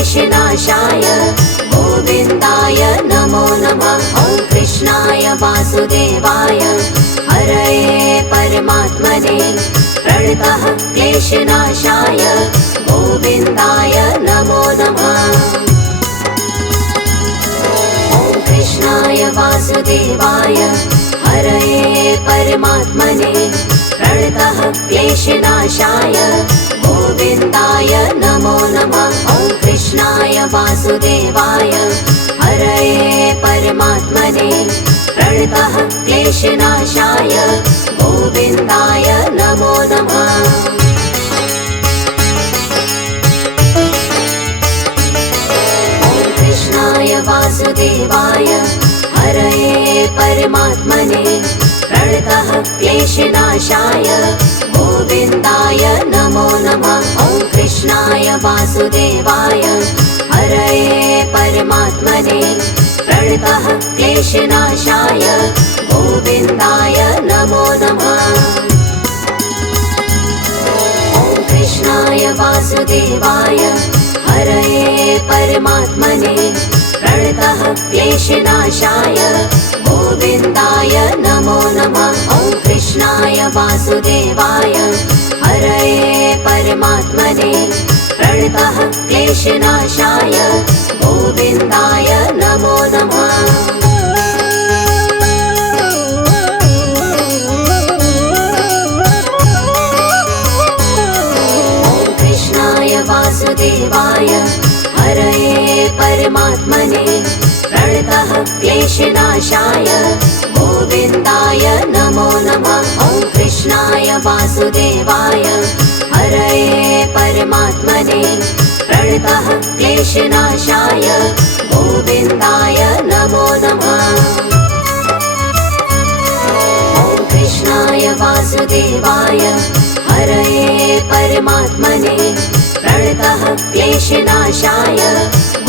क्लेशनाशाय गोविन्दाय नमो नमः। ॐ कृष्णाय वासुदेवाय हरये परमात्मने प्रणतः क्लेशनाशाय गोविन्दाय नमो नमः। ॐ कृष्णाय वासुदेवाय हरये परमात्मने प्रणतः क्लेशनाशाय गोविन्दाय नमो नमः। ॐ कृष्णाय वासुदेवाय हरये परमात्मने प्रणतः क्लेशनाशाय गोविन्दाय नमो नमः। ॐ कृष्णाय वासुदेवाय हरये परमात्मने प्रणतः क्लेशनाशाय गोविन्दाय नमो नमः। ॐ कृष्णाय वासुदेवाय हरये परमात्मने प्रणतः क्लेशनाशाय गोविन्दाय नमो नमः। ॐ कृष्णाय वासुदेवाय हरये परमात्मने प्रणतः क्लेशनाशाय गोविन्दाय नमो नमः। ॐ कृष्णाय वासुदेवाय हरये परमात्मने प्रणतः क्लेशनाशाय गोविन्दाय नमो नमः। ॐ कृष्णाय वासुदेवाय हरये परमात्मने प्रणतः क्लेशनाशाय गोविन्दाय नमो नमः। ॐ कृष्णाय वासुदेवाय हरये परमात्मने प्रणतः क्लेशनाशाय गोविन्दाय नमो नमः। ॐ कृष्णाय वासुदेवाय हरये परमात्मने प्रणतः क्लेशनाशाय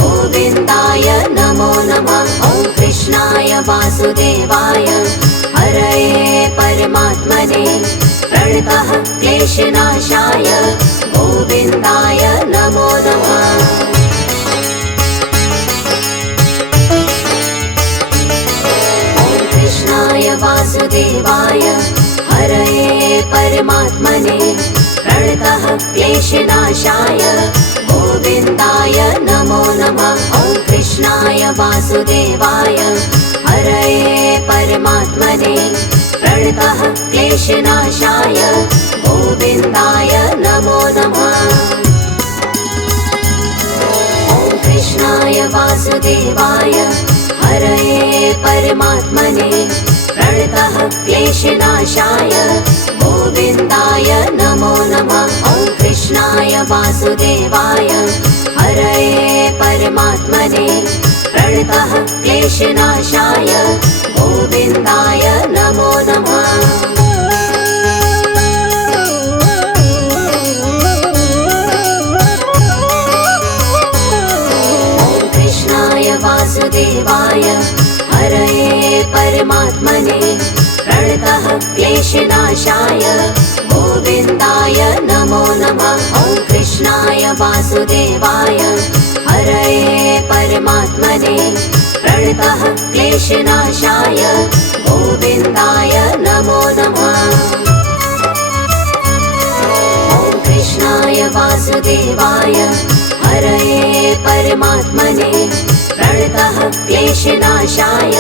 गोविन्दाय नमो नमः। ॐ कृष्णाय वासुदेवाय हरये परमात्मने प्रणतः क्लेशनाशाय गोविन्दाय नमो नमः। ॐ कृष्णाय वासुदेवाय हरये परमात्मने प्रणतः क्लेशनाशाय गोविन्दाय नमो नमः। ॐ कृष्णाय वासुदेवाय हरये परमात्मने प्रणतः क्लेशनाशाय गोविन्दाय नमो नमः। ॐ कृष्णाय वासुदेवाय हरये परमात्मने प्रणतः क्लेशनाशाय गोविन्दाय नमो नमः। ॐ कृष्णाय वासुदेवाय हरये परमात्मने प्रणतः क्लेशनाशाय गोविन्दाय नमो नमः। ॐ कृष्णाय वासुदेवाय हरये परमात्मने प्रणतः क्लेशनाशाय गोविन्दाय नमो नमः। ॐ कृष्णाय वासुदेवाय हरये परमात्मने प्रणतः क्लेशनाशाय गोविन्दाय नमो नमः। ॐ कृष्णाय वासुदेवाय हरये परमात्मने प्रणतः क्लेशनाशाय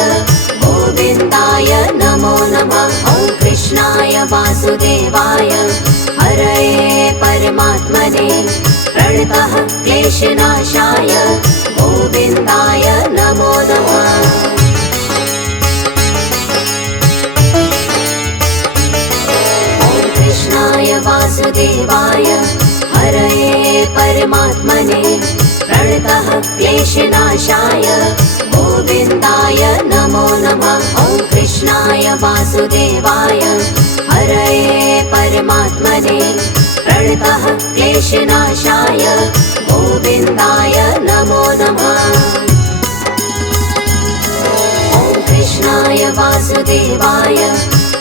गोविन्दाय नमो नमः। ॐ कृष्णाय वासुदेवाय हरये परमात्मने प्रणतः क्लेशनाशाय गोविन्दाय नमो नमः। ॐ कृष्णाय वासुदेवाय हरये परमात्मने प्रणतः क्लेशनाशाय गोविन्दाय नमो नमः। ॐ कृष्णाय वासुदेवाय हरये परमात्मने प्रणतः क्लेशनाशाय गोविन्दाय नमो नमः। ॐ कृष्णाय वासुदेवाय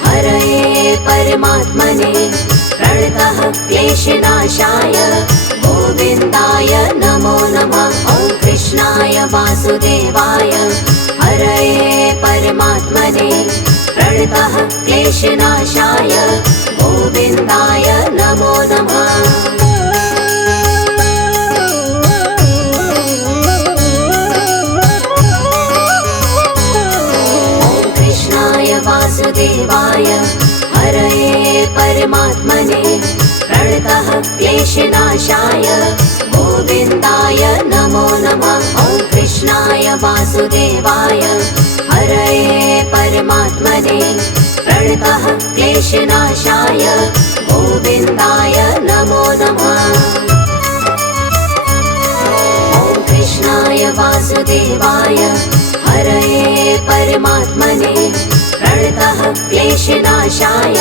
हरये परमात्मने प्रणतः क्लेशनाशाय गोविन्दाय नमो नमः। वासुदेवाय हरये परमात्मने प्रणतः क्लेशनाशाय गोविन्दाय नमो नमः। वासुदेवाय हरये परमात्मने प्रणतः क्लेशनाशाय गोविन्दाय नमो नमः। ॐ कृष्णाय वासुदेवाय हरये परमात्मने प्रणतः क्लेशनाशाय गोविन्दाय नमो नमः। ॐ कृष्णाय वासुदेवाय हरये परमात्मने प्रणतः क्लेशनाशाय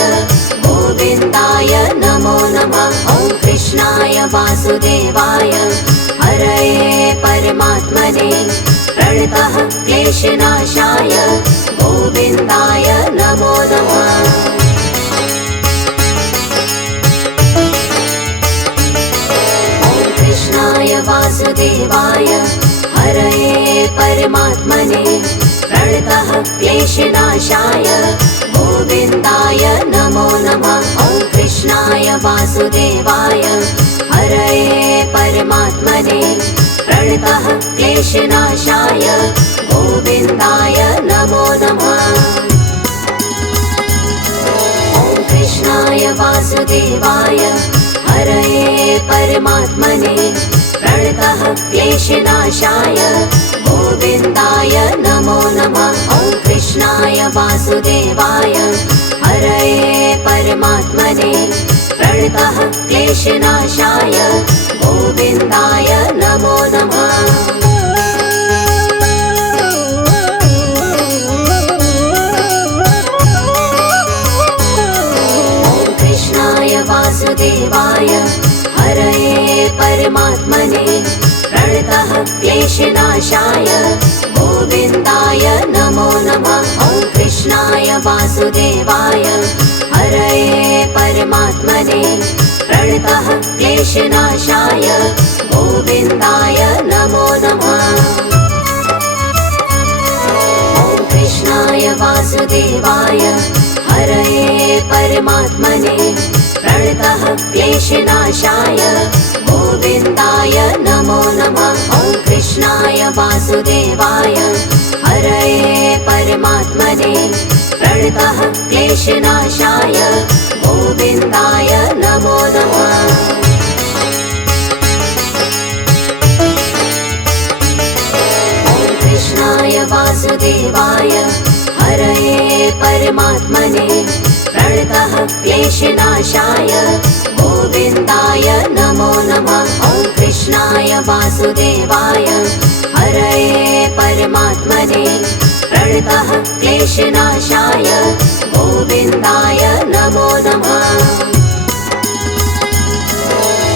गोविन्दाय नमो नमः। ॐ कृष्णाय वासुदेवाय हरये परमात्मने प्रणतः क्लेशनाशाय गोविन्दाय नमो नमः। ॐ कृष्णाय वासुदेवाय हरये परमात्मने प्रणतः क्लेशनाशाय गोविन्दाय नमो नमः। ॐ कृष्णाय वासुदेवाय हरये परमात्मने प्रणतः क्लेशनाशाय गोविन्दाय नमो नमः। ॐ कृष्णाय वासुदेवाय हरये परमात्मने प्रणतः क्लेशनाशाय गोविन्दाय नमो नमः। ॐ कृष्णाय वासुदेवाय हरये परमात्मने प्रणतः क्लेशनाशाय गोविन्दाय नमो नमः। ॐ कृष्णाय वासुदेवाय हरये परमात्मने प्रणतः क्लेशनाशाय गोविन्दाय नमो नमः। ॐ कृष्णाय वासुदेवाय हरये परमात्मने प्रणतः क्लेशनाशाय गोविन्दाय नमो नमः। ॐ कृष्णाय वासुदेवाय हरये परमात्मने प्रणतः क्लेशनाशाय गोविन्दाय नमो नमः। ॐ कृष्णाय वासुदेवाय हरये परमात्मने प्रणतः क्लेशनाशाय गोविन्दाय नमो नमः। ॐ कृष्णाय वासुदेवाय हरये परमात्मने प्रणतः क्लेशनाशाय गोविन्दाय नमो नमः। ॐ कृष्णाय वासुदेवाय हरये परमात्मने प्रणतः क्लेशनाशाय गोविन्दाय नमो नमः।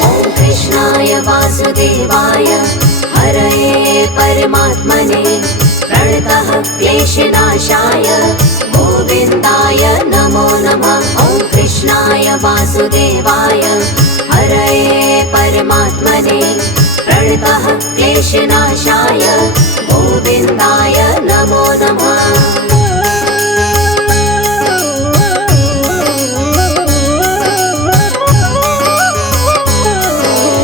ॐ कृष्णाय वासुदेवाय हरये परमात्मने प्रणतः क्लेशनाशाय गोविन्दाय नमो नमः। ॐ कृष्णाय वासुदेवाय हरये परमात्मने प्रणतः क्लेशनाशाय गोविन्दाय नमो नमः।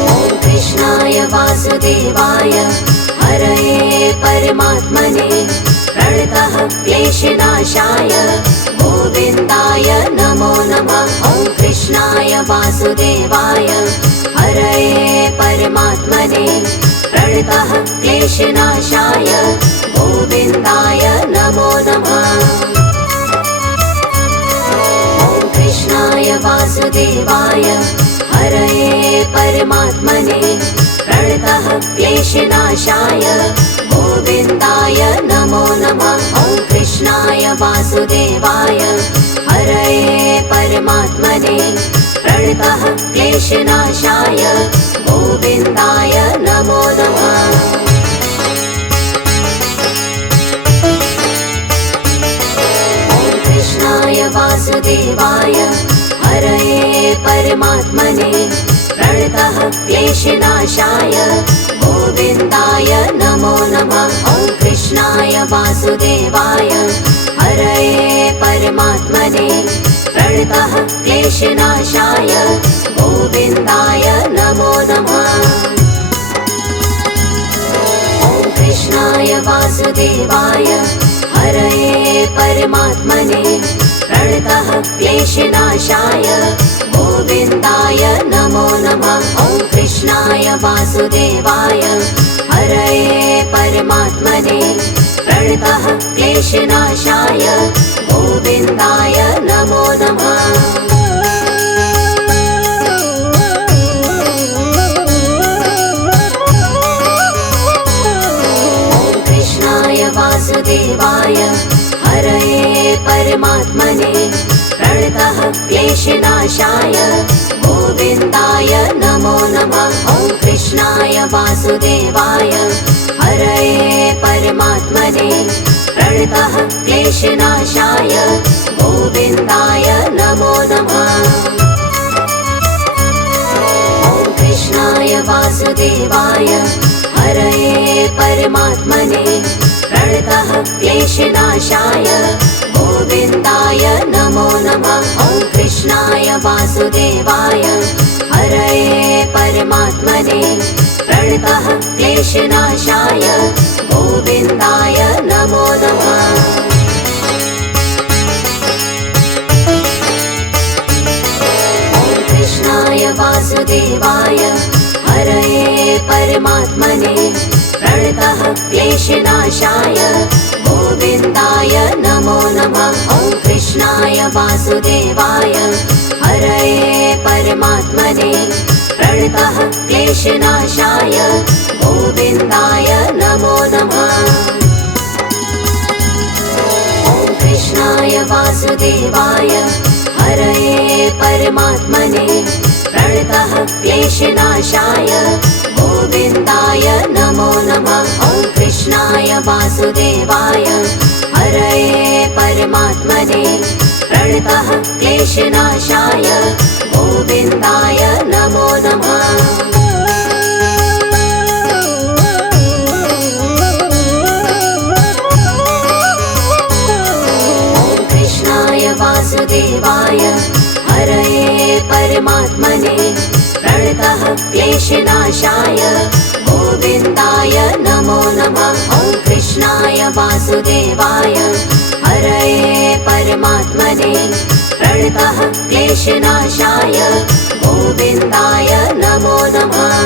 ॐ कृष्णाय वासुदेवाय हरये परमात्मने प्रणतः क्लेशनाशाय गोविन्दाय नमो नमः। ॐ कृष्णाय वासुदेवाय हरये परमात्मने प्रणतः क्लेशनाशाय गोविन्दाय नमो नमः। ॐ कृष्णाय वासुदेवाय हरये परमात्मने प्रणतः क्लेशनाशाय गोविन्दाय नमो नमः। ॐ कृष्णाय वासुदेवाय हरये परमात्मने प्रणतः क्लेशनाशाय गोविन्दाय नमो नमः। ॐ कृष्णाय वासुदेवाय हरये परमात्मने प्रणतः क्लेशनाशाय गोविन्दाय नमो नमः। वासुदेवाय हरये परमात्मने प्रणतः क्लेशनाशाय गोविन्दाय नमो नमः। ॐ कृष्णाय वासुदेवाय हरये परमात्मने प्रणतः क्लेशनाशाय गोविन्दाय नमो नमः। ॐ कृष्णाय वासुदेवाय हरये परमात्मने प्रणतः क्लेशनाशाय गोविन्दाय नमो नमः। ॐ कृष्णाय वासुदेवाय हरये परमात्मने प्रणतः क्लेशनाशाय गोविन्दाय नमो नमः। ॐ कृष्णाय वासुदेवाय हरये परमात्मने प्रणतः क्लेशनाशाय गोविन्दाय नमो नमः। ॐ कृष्णाय वासुदेवाय हरये परमात्मने प्रणतः क्लेशनाशाय गोविन्दाय नमो नमः। ॐ कृष्णाय वासुदेवाय हरये परमात्मने प्रणतः क्लेशनाशाय गोविन्दाय नमो नमः। ॐ कृष्णाय वासुदेवाय हरये परमात्मने प्रणतः क्लेशनाशाय गोविन्दाय नमो नमः। ॐ कृष्णाय वासुदेवाय हरये परमात्मने प्रणतः क्लेशनाशाय गोविन्दाय नमो नमः। ॐ कृष्णाय वासुदेवाय हरये परमात्मने प्रणतः क्लेशनाशाय गोविन्दाय नमो नमः। ॐ कृष्णाय वासुदेवाय हरये परमात्मने प्रणतः क्लेशनाशाय गोविन्दाय नमो नमः। ॐ कृष्णाय वासुदेवाय हरये परमात्मने प्रणतः क्लेशनाशाय गोविन्दाय नमो नमः। ॐ कृष्णाय वासुदेवाय हरये परमात्मने प्रणतः क्लेशनाशाय गोविन्दाय नमो नमः।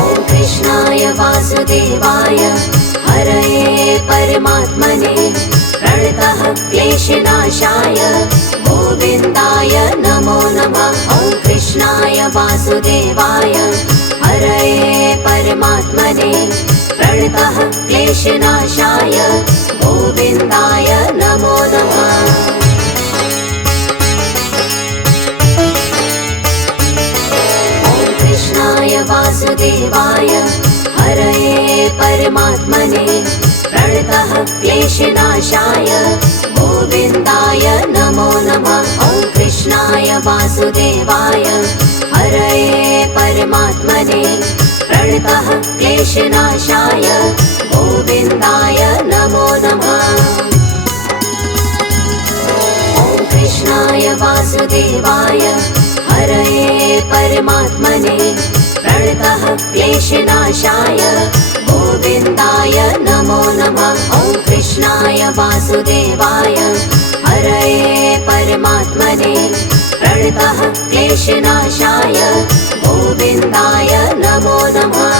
ॐ कृष्णाय वासुदेवाय हरये परमात्मने प्रणतः क्लेशनाशाय गोविन्दाय नमो नमः। ॐ कृष्णाय वासुदेवाय हरये परमात्मने प्रणतः क्लेशनाशाय गोविन्दाय नमो नमः। ॐ कृष्णाय वासुदेवाय हरये परमात्मने प्रणतः क्लेशनाशाय गोविन्दाय नमो नमः। ॐ कृष्णाय वासुदेवाय हरये परमात्मने प्रणतः क्लेशनाशाय गोविन्दाय नमो नमः। ॐ कृष्णाय वासुदेवाय हरये परमात्मने प्रणतः क्लेशनाशाय गोविन्दाय नमो नमः। ॐ कृष्णाय वासुदेवाय हरये परमात्मने प्रणतः क्लेशनाशाय गोविन्दाय नमो नमः।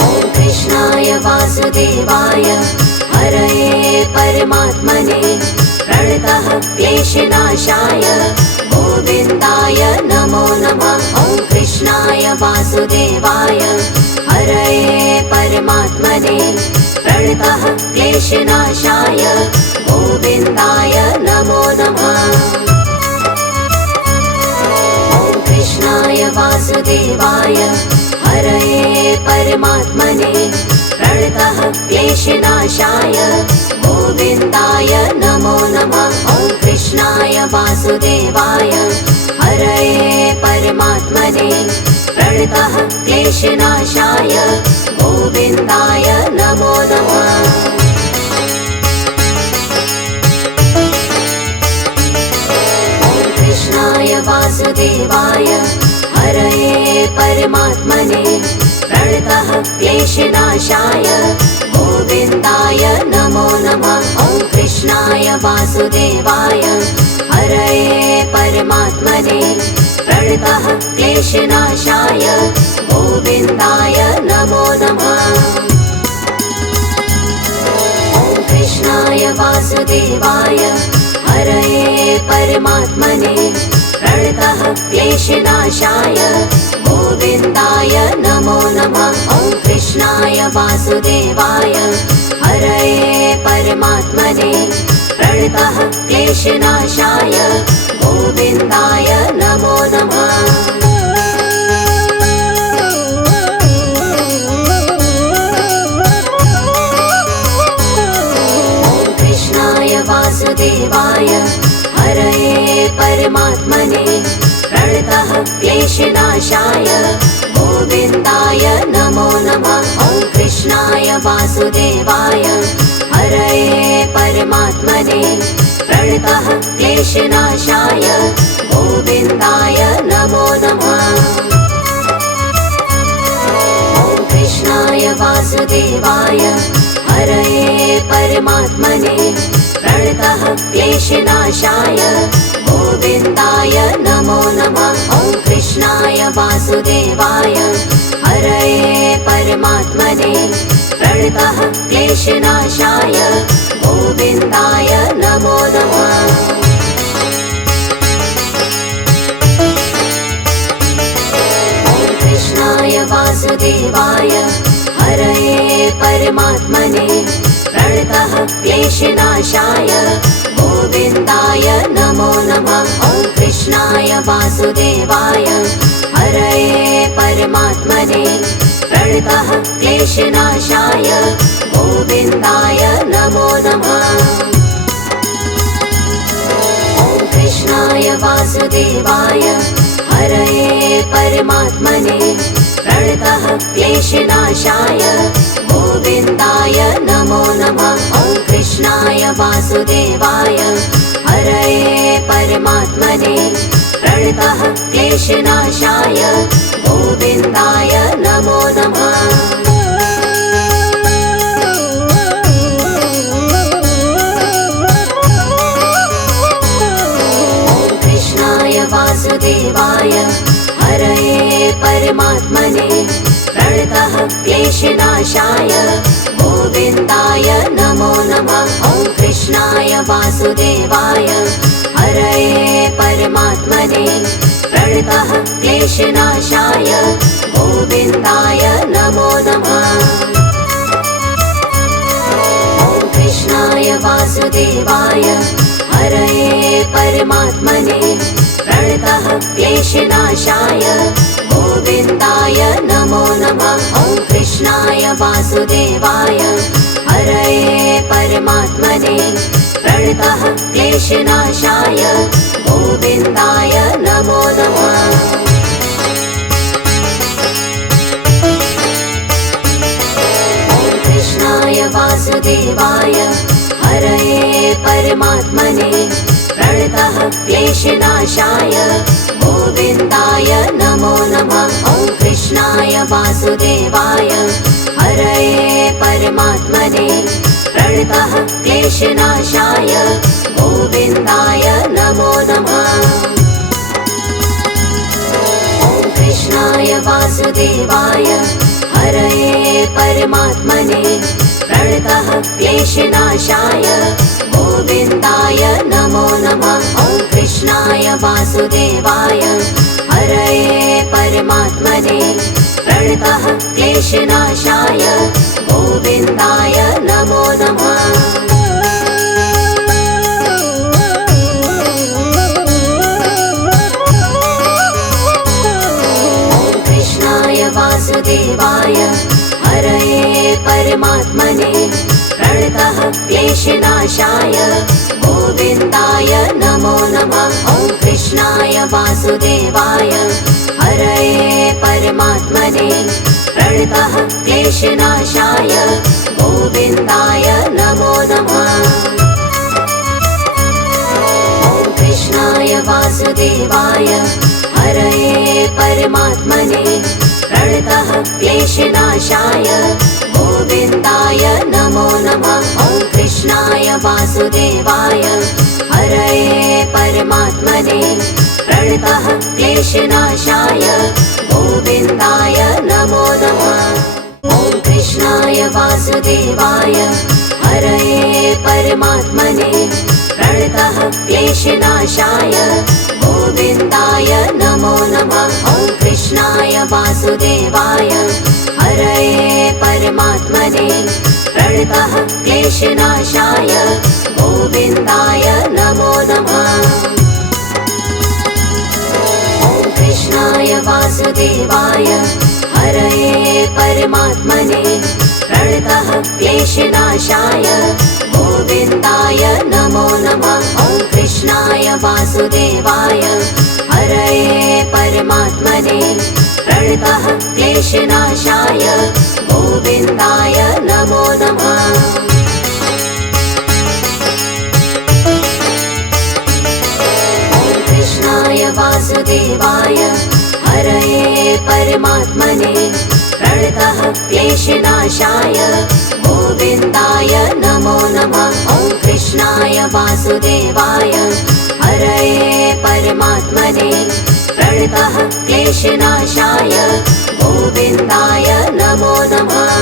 ॐ कृष्णाय वासुदेवाय हरये परमात्मने प्रणतः क्लेशनाशाय गोविन्दाय नमो नमः। ॐ कृष्णाय वासुदेवाय हरये परमात्मने प्रणतः क्लेशनाशाय गोविन्दाय नमो नमः। ॐ कृष्णाय वासुदेवाय हरये परमात्मने प्रणतः क्लेशनाशाय गोविन्दाय नमो नमः। ॐ कृष्णाय वासुदेवाय क्लेशनाशाय गोविन्दाय नमो नमः। कृष्णाय वासुदेवाय हरये परमात्मने प्रणतः क्लेशनाशाय गोविन्दाय नमो नमः। ॐ कृष्णाय वासुदेवाय हरये परमात्मने प्रणतः क्लेशनाशाय गोविन्दाय नमो नमः। ॐ कृष्णाय वासुदेवाय हरये परमात्मने प्रणतः क्लेशनाशाय गोविन्दाय नमो नमः। ॐ कृष्णाय वासुदेवाय हरये परमात्मने प्रणतः क्लेशनाशाय गोविन्दाय नमो नमः। वासुदेवाय हरये परमात्मने प्रणतः क्लेशनाशाय गोविन्दाय नमो नमः। ॐ कृष्णाय वासुदेवाय हरये परमात्मने प्रणतः क्लेशनाशाय गोविन्दाय नमो नमः। ॐ कृष्णाय वासुदेवाय हरये परमात्मने प्रणतः क्लेशनाशाय गोविन्दाय नमो नमः। ॐ कृष्णाय वासुदेवाय हरये परमात्मने प्रणतः क्लेशनाशाय गोविन्दाय नमो नमः। ॐ कृष्णाय वासुदेवाय हरये परमात्मने प्रणतः क्लेशनाशाय गोविन्दाय नमो नमः। ॐ कृष्णाय वासुदेवाय हरये परमात्मने प्रणतः क्लेशनाशाय गोविन्दाय नमो नमः। ॐ कृष्णाय वासुदेवाय हरये परमात्मने प्रणतः क्लेशनाशाय गोविन्दाय नमो नमः। ॐ कृष्णाय वासुदेवाय हरये परमात्मने प्रणतः क्लेशनाशाय गोविन्दाय नमो नमः। ॐ कृष्णाय वासुदेवाय हरये परमात्मने प्रणतः क्लेशनाशाय गोविन्दाय नमो नमः। ॐ कृष्णाय वासुदेवाय हरये परमात्मने प्रणतः क्लेशनाशाय गोविन्दाय नमो नमः। ॐ कृष्णाय वासुदेवाय हरये परमात्मने प्रणतः क्लेशनाशाय गोविन्दाय नमो नमः। ॐ कृष्णाय वासुदेवाय हरये परमात्मने प्रणतः क्लेशनाशाय गोविन्दाय नमो नमः। ॐ कृष्णाय वासुदेवाय हरये परमात्मने प्रणतः क्लेशनाशाय गोविन्दाय नमो नमः। ॐ कृष्णाय वासुदेवाय हरये परमात्मने प्रणतः क्लेशनाशाय गोविन्दाय नमो नमः। ॐ कृष्णाय वासुदेवाय हरये परमात्मने प्रणतः क्लेशनाशाय गोविन्दाय नमो नमः। ॐ कृष्णाय वासुदेवाय हरये परमात्मने प्रणतः क्लेशनाशाय गोविन्दाय नमो नमः। वासुदेवाय हरये परमात्मने प्रणतः क्लेशनाशाय गोविन्दाय नमो नमः। ॐ कृष्णाय वासुदेवाय हरये परमात्मने प्रणतः क्लेशनाशाय गोविन्दाय नमो नमः। ॐ कृष्णाय वासुदेवाय हरये परमात्मने प्रणतः क्लेशनाशाय गोविन्दाय नमो नमः। ॐ कृष्णाय वासुदेवाय हरये परमात्मने प्रणतः क्लेशनाशाय गोविन्दाय नमो नमः। ॐ कृष्णाय वासुदेवाय हरये परमात्मने प्रणतः क्लेशनाशाय गोविन्दाय नमो नमः। ॐ कृष्णाय वासुदेवाय हरये परमात्मने प्रणतः क्लेशनाशाय गोविन्दाय नमो नमः। ॐ कृष्णाय वासुदेवाय हरये परमात्मने प्रणतः क्लेशनाशाय गोविन्दाय नमो नमः। ॐ कृष्णाय वासुदेवाय हरये परमात्मने प्रणतः क्लेशनाशाय गोविन्दाय नमो नमः। ॐ कृष्णाय वासुदेवाय हरये परमात्मने प्रणतः क्लेशनाशाय गोविन्दाय नमो नमः। ॐ कृष्णाय वासुदेवाय हरये परमात्मने प्रणतः क्लेशनाशाय गोविन्दाय नमो नमः।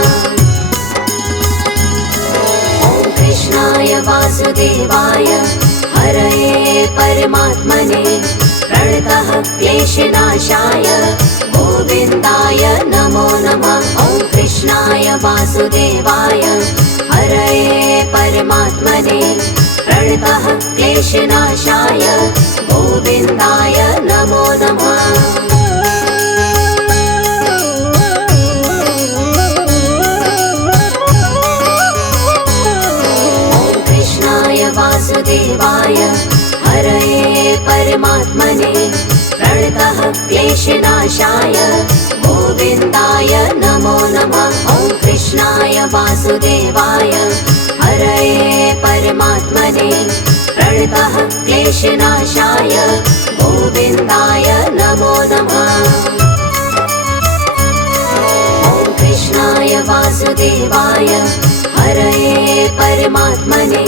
ॐ कृष्णाय वासुदेवाय हरये परमात्मने प्रणतः क्लेशनाशाय गोविन्दाय नमो नमः। ॐ कृष्णाय वासुदेवाय हरये परमात्मने प्रणतः क्लेशनाशाय गोविन्दाय नमो नमः। ॐ कृष्णाय वासुदेवाय हरये परमात्मने प्रणतः क्लेशनाशाय गोविन्दाय नमो नमः। ॐ कृष्णाय वासुदेवाय हरये परमात्मने प्रणतः क्लेशनाशाय गोविन्दाय नमो नमः। ॐ कृष्णाय वासुदेवाय हरये परमात्मने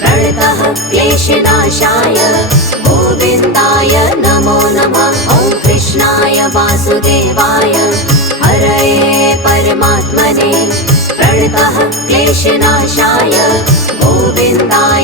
प्रणतः क्लेशनाशाय गोविन्दाय नमो नमः। ॐ कृष्णाय वासुदेवाय हरये परमात्मने प्रणतः क्लेशनाशाय गोविन्दाय